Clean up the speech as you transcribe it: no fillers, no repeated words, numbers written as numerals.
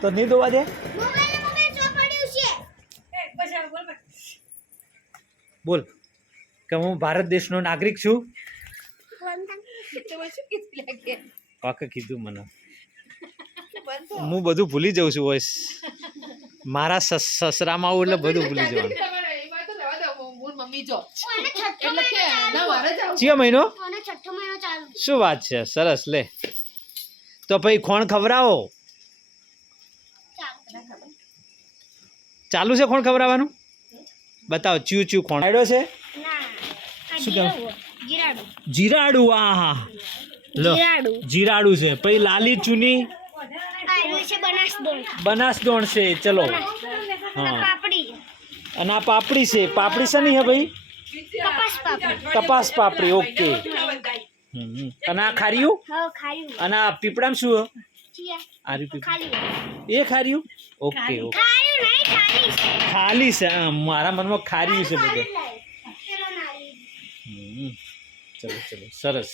તો નહીં ધોવા દે. બોલ કે હું ભારત દેશનો નાગરિક છું. પાક કીધું મને. હું બધું ભૂલી જાઉં છું. વોઇસ મારા સસરામાં આવું એટલે બધું ભૂલી જવાનું. કયો મહિનો? શું વાત છે, સરસ. લે તો ભાઈ ખોણ ખવડાવો. ચાલુ છે ખોણ ખવડાવવાનું? બતાવો. ચૂ ચૂ ખોણ આડ્યો છે. શું કહેવાય? જીરાડું. આ હા લો જીરાડું છે. પછી લાલી ચૂની બનાસ દોણ છે. ચલો હા. અને આ પાપડી છે. પાપડી છે નહીં હે ભાઈ? કપાસ પાપડી. ઓકે. અને આ ખાર્યું? અને આ પીપળામાં શું? આ એ ખાર્યું? Okay okay. ખાલી છે. મારા મનમાં ખાર્યું છે બધું. ચલો ચલો સરસ.